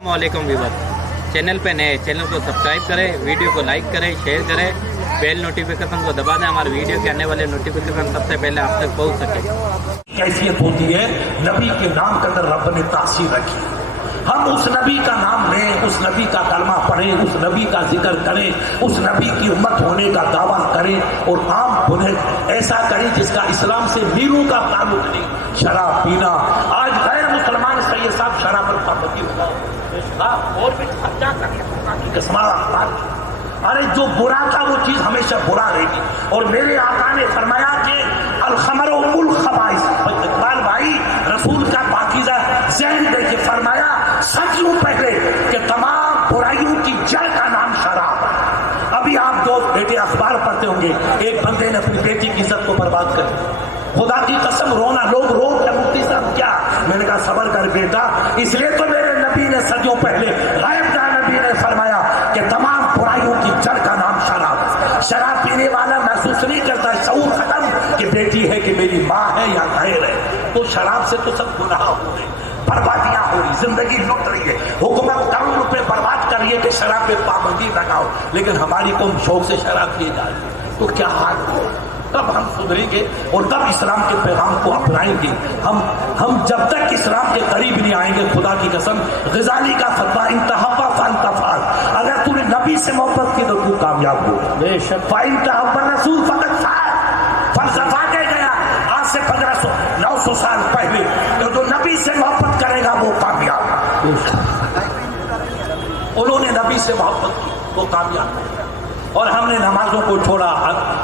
वालेकुम viewer, channel पे नए चैनल को सब्सक्राइब करें, वीडियो को लाइक करें, शेयर करें, बेल नोटिफिकेशन को दबा दें। हमारे वीडियो के आने वाले नोटिफिकेशन सबसे पहले आप तक पहुंच सके। कैफियत होती है, नबी के नाम के अंदर रब ने तासीर रखी। हम उस नबी का नाम लें, उस नबी का कलमा पढ़ें, उस नबी का जिक्र करें, उस नबी की उम्मत होने का दावा करें और आम उन्हें ऐसा करें जिसका इस्लाम से मीलों का ताल्लुक नहीं। शराब पीना, आज गैर मुसलमान सैयद साहब शराब पर पाबंदी होगा और भी क्या करें। अरे जो बुरा था वो चीज हमेशा बुरा रहेगी। और मेरे आका ने फरमाया कि अल खमर उम्मुल खबाइस। इकबाल भाई, रसूल का पाकीज़ा ज़हन देके फरमाया सदियों पहले कि तमाम बुराइयों की जड़ का नाम शराब है। अभी आप दो बेटे अखबार पढ़ते होंगे, एक बंदे ने अपनी बेटी की इज्जत को बर्बाद कर दिया। खुदा की कसम रोना, लोग रो के मुफ्ती साहब क्या, मैंने कहा सबर कर बेटा, इसलिए तो मेरे नबी ने सदियों पहले गायबदार नबी ने फरमाया कि तमाम बुराइयों की जड़ का नाम शराब। शराब पीने वाला महसूस नहीं करता, शऊर खत्म कि बेटी है कि मेरी माँ है या गैर है। तो शराब से तो सब गुनाह हो रहे, बर्बादियां हो रही, जिंदगी लुट रही है। हुकूमत करोड़ रुपए बर्बाद कर रही है कि शराब पे पाबंदी लगाओ, लेकिन हमारी कौम शौक से शराब पिए जा रही है। तो क्या हाल हो, कब हम सुधरेंगे और कब इस्लाम के पैगाम को अपनाएंगे? हम जब तक इस्लाम के करीब नहीं आएंगे, खुदा की कसम, ग़ज़ाली का फतवा इंतहब्बा फंतफाल, अगर तूने नबी से मोहब्बत की तो तू कामयाब हो। बेशक इंतहब्बा रसूल फकत फलसफा के गया आज से 1500-900 साल पहले, तो जो नबी से मोहब्बत करेगा वो कामयाब। उन्होंने नबी से मोहब्बत की वो कामयाब। और हमने नमाजों को छोड़ा,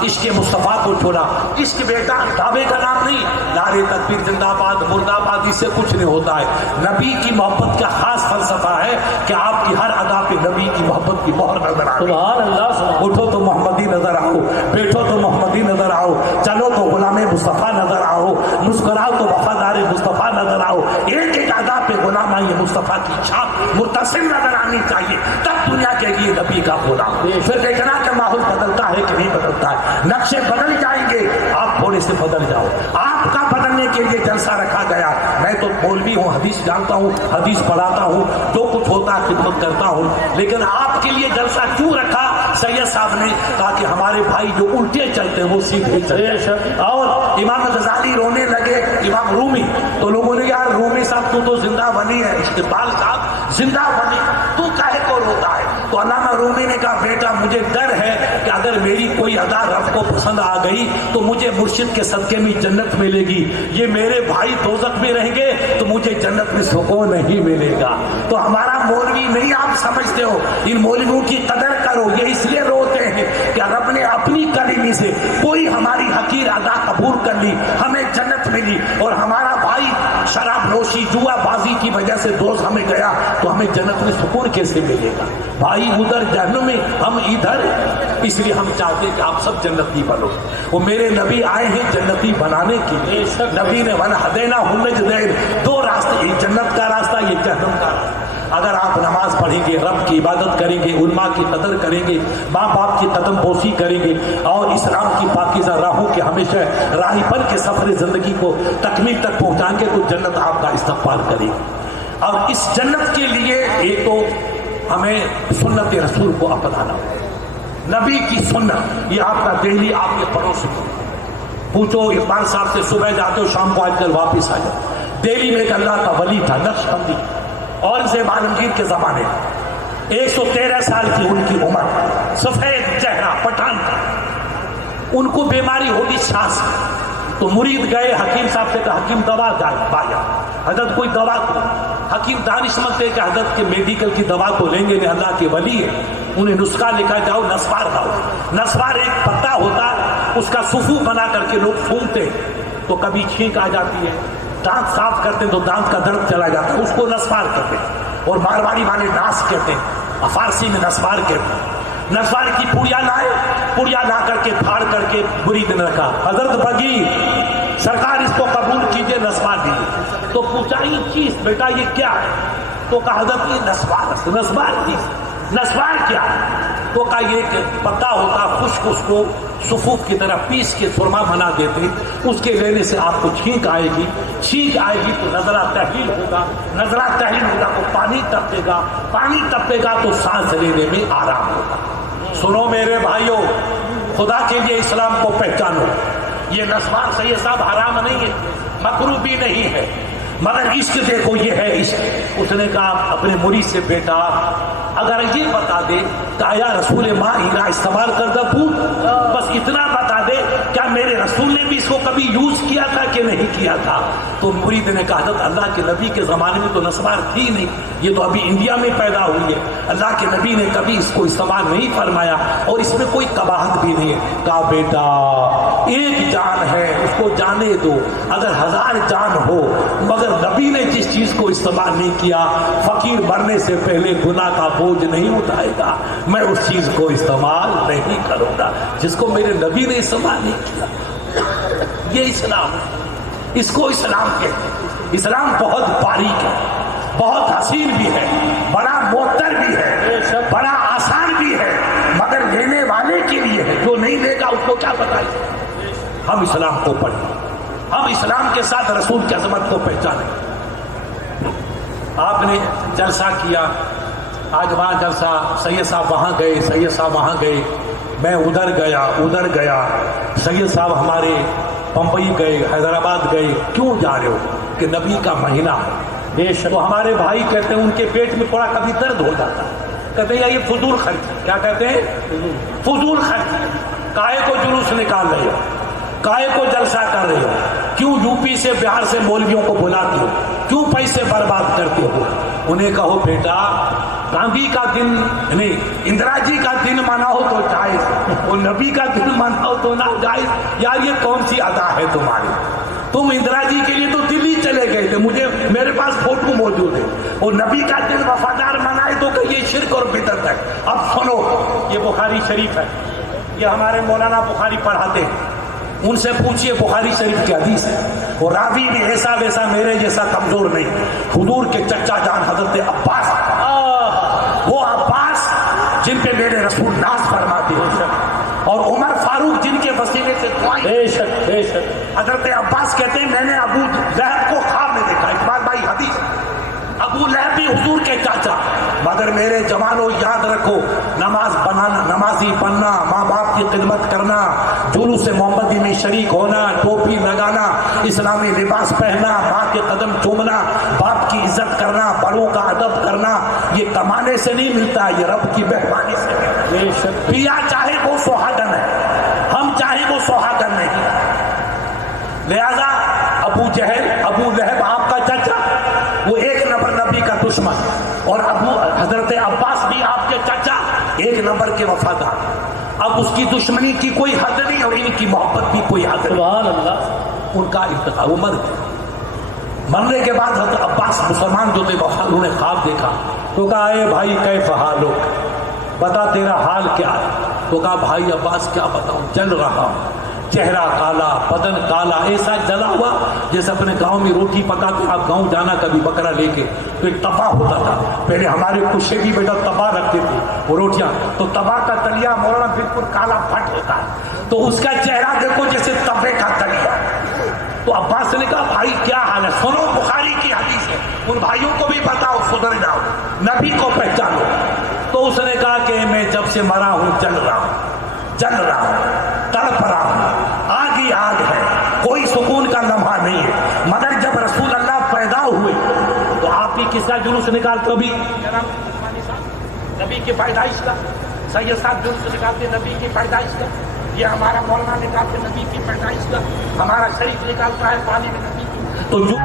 इश्क़ मुस्तफ़ा को छोड़ा। इश्क़ बेटा दावे का नाम नहीं, नारे तकबीर जिंदाबाद मुर्दाबाद, इससे कुछ नहीं होता है। नबी की मोहब्बत का खास फलसफा है कि आपकी हर अदा पे नबी की मोहब्बत की मोहर नजर आए। सुभान अल्लाह। उठो तो मोहम्मदी नजर आओ, बैठो तो मोहम्मदी नजर आओ, चलो तो गुलाम मुस्तफ़ा नजर आओ, मुस्कुराओ तो वफादार मुस्तफ़ा नजर आओ। एक एक अदा पे गुलाम मुस्तफ़ा की छाप मुत्तसिल नजर आनी चाहिए, तब दुनिया के लिए नबी का गुलाम। फिर देखना कि माहौल बदलता है कि नहीं बदलता है, नक्शे बदल जाएंगे, आप थोड़े से बदल जाओ। आपका बदलने के लिए जलसा रखा गया। मैं तो मौलवी हूँ, हदीस जानता हूँ, हदीस पढ़ाता हूँ, जो कुछ होता है खिदमत करता हूँ, लेकिन आपके लिए जलसा क्यों रखा सैयद साहब ने? ताकि हमारे भाई जो उल्टे चलते हैं वो सीधे चलते। और इमाम ग़ज़ाली रोने लगे, इमाम रूमी, तो लोगों ने यार रूमी साहब तू तो जिंदा बनी है, इक़बाल साहब जिंदा बनी, तू काहे को रोता है? तो अल्लामा रूमी ने कहा बेटा मुझे डर है कि अगर मेरी कोई अदा रब को पसंद आ गई तो मुझे मुर्शिद के सदके में जन्नत मिलेगी, ये मेरे भाई दोज़ख में रहेंगे तो मुझे जन्नत में सुकून नहीं मिलेगा। तो हमारा मौलवी नहीं, आप समझते हो, इन मौलवियों की कदर करो। ये इसलिए रोते हैं कि रब ने अपनी करीमी से कोई हमारी हकीर अदा कबूल कर ली, हमें जन्नत मिली, और हमारा भाई शराब नोशी जुआ बाजी की वजह से दोस्त हमें गया तो हमें जन्नत में सुकून कैसे मिलेगा? भाई उधर जहन्नुम में, हम इधर, इसलिए हम चाहते हैं कि आप सब जन्नती बनो। वो मेरे नबी आए हैं जन्नती बनाने के लिए। नबी ने वन हदैना हुन्नजदैन, दो रास्ते, ये जन्नत का रास्ता, ये जहन्नुम का रास्ता। अगर आप नमाज पढ़ेंगे, रब की इबादत करेंगे, उलमा की कदर करेंगे, माँ बाप की कदम पोशी करेंगे और इस्लाम की पाकीज़ा राहों के हमेशा राहीपन के सफर ज़िंदगी को तकमील तक पहुँचाएंगे तो जन्नत आपका इस्तक़बाल करेगी। और इस जन्नत के लिए एक तो हमें सुन्नत रसूल को अपनाना, नबी की सुन्नत, ये आपका डेली आपके पड़ोस में पूछो। इकबाल साहब से सुबह जाते हो, शाम को आजकल वापिस आ जाओ। डेली में एक अल्लाह का वली था, नक्शबंदी, और से आलमगीर के जमाने, 113 साल की उनकी उम्र, सफेद चेहरा, पठान था। उनको बीमारी होगी सांस, तो मुरीद गए हकीम साहब से, कहा हकीम दवा पाया, हजरत कोई दवा को, हकीम दानिशमंद थे कि हजरत के मेडिकल की दवा तो लेंगे नहीं, अल्लाह के वली है, उन्हें नुस्खा लिखा, जाओ नस्वार खाओ। नस्वार एक पत्ता होता, उसका सुफू बना करके लोग सूंघते तो कभी छींक आ जाती है, दांत साफ करते तो दांत का दर्द चला जाता है, उसको नस्वार कहते हैं। और मारवाड़ी वाले नास कहते हैं, फारसी में नस्वार कहते हैं। नस्वार की पुड़िया लाए, पुड़िया ला करके फाड़ करके मुरीद ने रखा, हजरत बगी सरकार इसको कबूल कीजिए, नस्वार दीजिए। तो पूछा ये चीज बेटा ये क्या है? तो कहा हजरत ये नस्वार। नस्वार क्या? تو کہا یہ کہ پتا ہوتا خشک، اس کو صفوف کی طرح پیس کے سرما بنا دیتے، اس کے لینے سے آپ کو چھینک آئے گی، چھینک آئے گی تو نظرہ تحلیل ہوگا، نظرہ تحلیل ہوگا تو پانی ٹپکے گا، پانی ٹپکے گا تو سانس لینے میں آرام ہوگا۔ سنو میرے بھائیوں، خدا کے لیے اسلام کو پہچانو۔ یہ نسوان سید صاحب حرام نہیں ہے، مکروہ بھی نہیں ہے، مگر عشق دیکھو یہ ہے عشق۔ اس نے کہا اپنے مرید سے بیٹا اگر یہ بتا دے کہ آیا رسول ماں ہیرا استعمال کردہ پھول، بس اتنا بتا دے کیا میرے رسول نے بھی اس کو کبھی یوز کیا تھا کہ نہیں کیا تھا؟ تو مرید نے کہا حضرت اللہ کے نبی کے زمانے میں تو نسوار تھی نہیں، یہ تو ابھی انڈیا میں پیدا ہوئی ہے، اللہ کے نبی نے کبھی اس کو استعمال نہیں فرمایا اور اس میں کوئی قباحت بھی نہیں ہے۔ کہا بیٹا ایک جان ہے اس کو جانے دو، اگر 1000 جان ہو مگر نبی نے جس چیز کو استعمال نہیں کیا، فقیر مرنے سے پہلے گناہ کا بوجھ نہیں اٹھائے گا، میں اس چیز کو استعمال نہیں کروں گا جس کو میرے نبی نے استعمال نہیں کیا۔ یہ اسلام ہے، اس کو اسلام کہتے ہیں۔ اسلام بہت باریک ہے، بہت حسین بھی ہے، بڑا معطر بھی ہے، بڑا آسان بھی ہے، مگر لینے والے کے لیے ہے، جو نہیں لے گا اس کو کیا بتائیں۔ ہم اسلام کو پڑھیں، ہم اسلام کے ساتھ رسول کی عظمت کو پہچانیں۔ آپ نے جلسہ کیا، آج وہاں جلسہ، سید صاحب وہاں گئے، سید صاحب وہاں گئے، میں ادھر گیا، سید صاحب ہمارے بمبئی گئے، حیدرآباد گئے۔ کیوں جا رہے ہو؟ کہ نبی کا مہینہ ہے۔ تو ہمارے بھائی کہتے ہیں ان کے پیٹ میں تھوڑا کبھی درد ہو جاتا ہے، کہتے ہیں یہ فضول خرچ، کیا کہتے ہیں؟ فضول خرچ۔ کائے کو جلوس نکال رہے ہو، کائے کو جلسہ کر رہے ہو، کیوں یو پی سے بہار سے مولویوں کو بلاتے ہو، کیوں پیسے برباد کرتے ہو؟ انہیں کہو بیٹا گاندھی کا دن نہیں، اندرا جی کا دن مناؤ تو جائز، اور نبی کا دن مناؤ تو نہ جائز۔ یار یہ کون سی ادا ہے تمہاری؟ تم اندرا جی کے لیے تو دلی چلے گئے تھے، میرے پاس فوٹو موجود ہے، اور نبی کا دن وفادار منائے تو کہ یہ شرک اور بدعت ہے۔ اب سنو، یہ بخاری شریف ہے، یہ ہمارے مولانا بخاری پڑھاتے ہیں، ان سے پوچھئے بخاری شریف کی حدیث ہے، وہ راوی بھی ایسا ویسا میرے جیسا کمزور نہیں، حضور کے چچا جان حضرت عباس، وہ عباس جن پہ میرے رسول ناز فرماتے ہیں، اور عمر فاروق جن کے وسیلے سے دعائیں۔ حضرت عباس کہتے ہیں میں نے ابو لہب کو خواب میں دیکھا، اقبال بھائی حدیث، ابو لہب بھی حضور کے چاچا، مگر میرے جوانوں یاد رکھو، نماز بنانا، نمازی بننا، ماں باپ کی خدمت کرنا، جلوس محمدی میں شریک ہونا، ٹوپی لگانا، اسلامی لباس پہننا، ماں کے قدم چومنا، باپ کی عزت کرنا، بڑوں کا ادب کرنا، یہ کمانے سے نہیں ملتا، یہ رب کی مہربانی سے ملتا ہے۔ پیا چاہے وہ سہاگن ہے، ہم چاہے وہ سہاگن نہیں۔ لہذا ابو جہل، ابو لہب آپ کا چچا، وہ ایک نمبر نبی کا دشمن، اور حضرت عباس بھی آپ کے چچا ایک نمبر کے وفادار۔ اب اس کی دشمنی کی کوئی حد نہیں اور ان کی محبت کی کوئی حد نہیں۔ سبحان اللہ۔ ان کا انتقال، وہ مر گئے، مرنے کے بعد حضرت عباس مسلمان جو تھے وفادار، انہوں نے خواب دیکھا تو کہا اے بھائی کیف حالک، بتا تیرا حال کیا ہے؟ تو کہا بھائی عباس کیا بتاؤں، جل رہا ہوں، چہرہ کالا، بدن کالا، ایسا جلا ہوا جیسے اپنے گاؤں میں روٹی پکاتے، آپ گاؤں جانا کبھی بکرا لے کے تو ایک تبا ہوتا تھا، پہلے ہمارے کشے بھی بیٹا تبا رکھتے تھے وہ روٹیاں، تو تبا کا تلیا مولانا بالکل کالا پھٹ ہوتا ہے، تو اس کا چہرہ دیکھو جیسے تبے کا تلیا۔ تو عباس نے کہا بھائی کیا حال ہے؟ سنو بخاری کی حدیث ہے، ان بھائیوں کو بھی بتاؤ، سدھر جاؤ، نبی کو پہچانو۔ تو اس نے کہا کہ میں جب سے مرا ہوں جل رہا ہوں، تڑپ رہا ہوں، آگ ہی آگ ہے، کوئی سکون کا لمحہ نہیں ہے۔ مگر جب رسول اللہ پیدا ہوئے تو آپ ہی کس کا جلوس نکالتے ہو؟ بھی نبی کی پیدائش کا، سید صاحب جلوس نکالتے نبی کی پیدائش کا، یہ ہمارا مولانا نکالتے نبی کی پیدائش کا، ہمارا شریف نکالتا ہے پانی میں نبی کی۔ تو جو